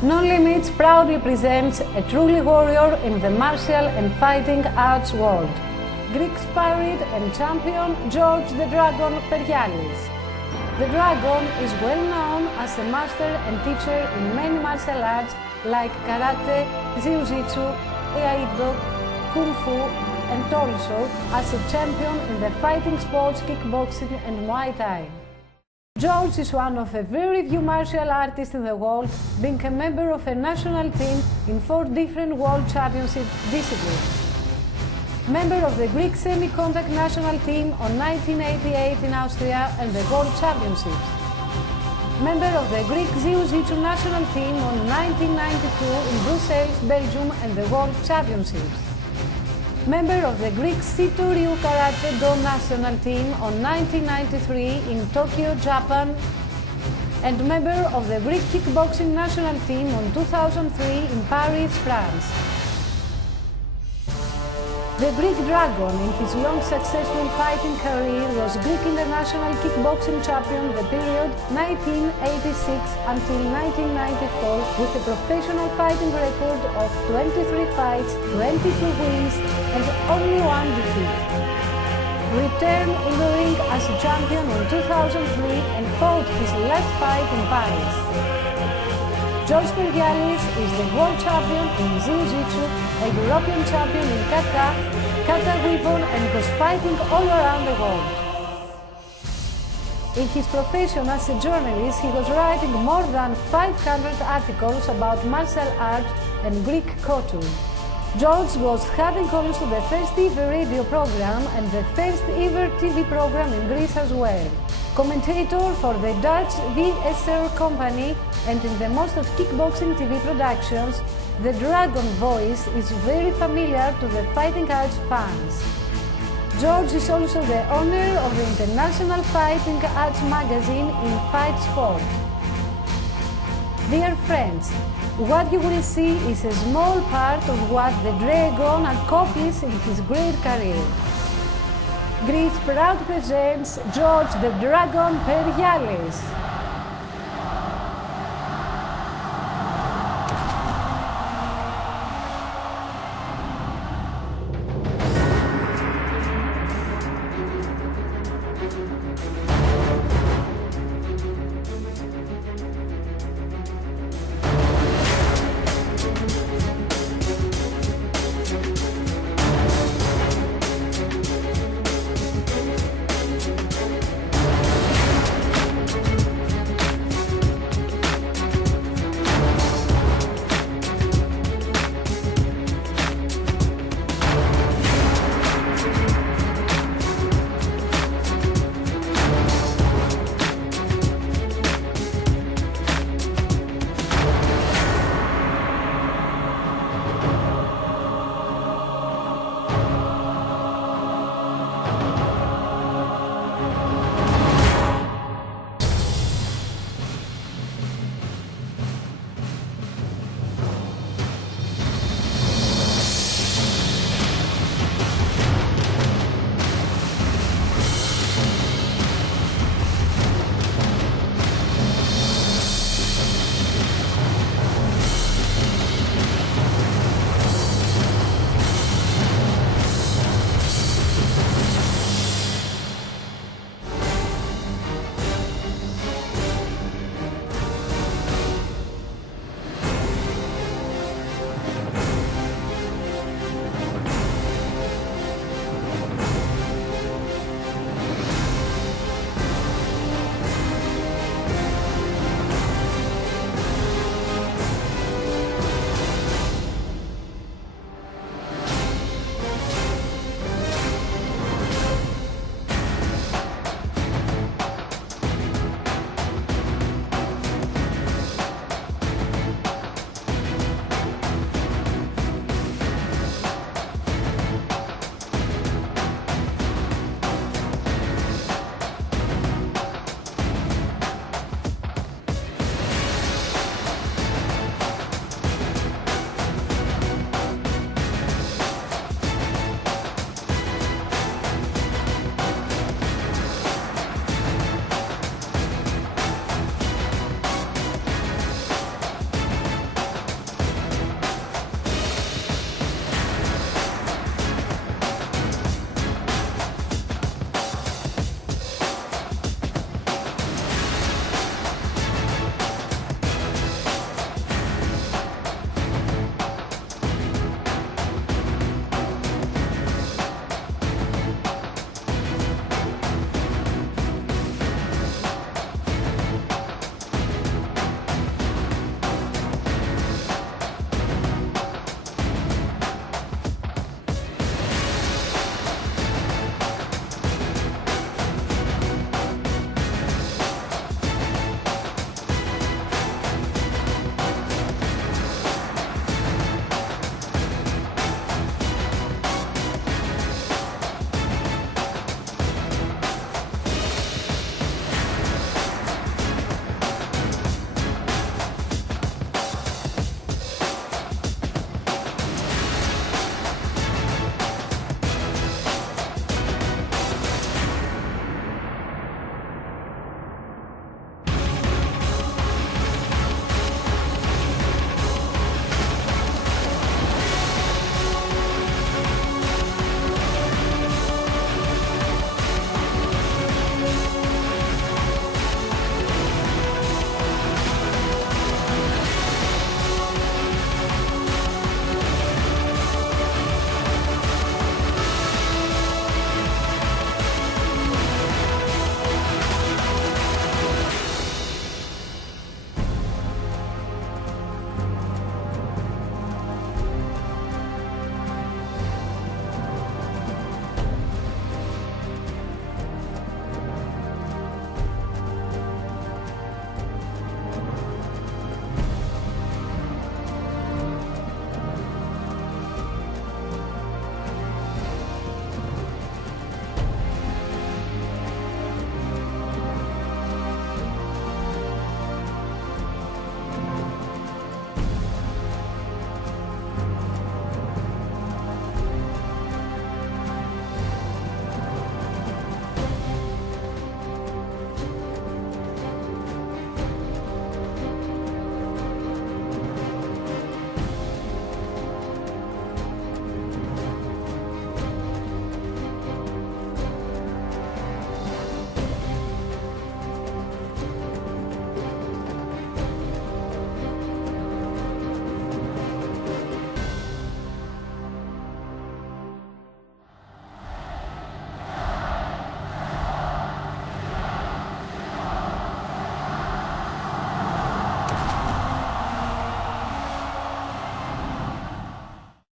No Limits proudly presents a truly warrior in the martial and fighting arts world. Greek spirit and champion George the Dragon Pergialis. The Dragon is well known as a master and teacher in many martial arts like karate, jiu-jitsu, iaido, kung fu, and also as a champion in the fighting sports, kickboxing and Muay Thai. George is one of a very few martial artists in the world, being a member of a national team in 4 different world championship disciplines. Member of the Greek semi-contact national team on 1988 in Austria and the World Championships. Member of the Greek Jiu-Jitsu national team on 1992 in Brussels, Belgium and the World Championships. Member of the Greek shitoriou Karate Do national team on 1993 in Tokyo, Japan, and member of the Greek kickboxing national team on 2003 in Paris, France. The Greek Dragon, in his long successful fighting career, was Greek international kickboxing champion the period 1986 until 1994 with a professional fighting record of 23 fights, 22 wins and only 1 defeat. Returned in the ring as a champion in 2003 and fought his last fight in Paris. George Pergialis is the world champion in Jiu-Jitsu, a European champion in kata, kata weapon and was fighting all around the world. In his profession as a journalist, he was writing more than 500 articles about martial arts and Greek culture. George was having also the first ever radio program and the first ever TV program in Greece as well. Commentator for the Dutch VSR company and in the most of kickboxing TV productions, the Dragon voice is very familiar to the fighting arts fans. George is also the owner of the International Fighting Arts magazine in Fight Sport. Dear friends, what you will see is a small part of what the Dragon accomplished in his great career. Greece proud presents George the Dragon Pergialis.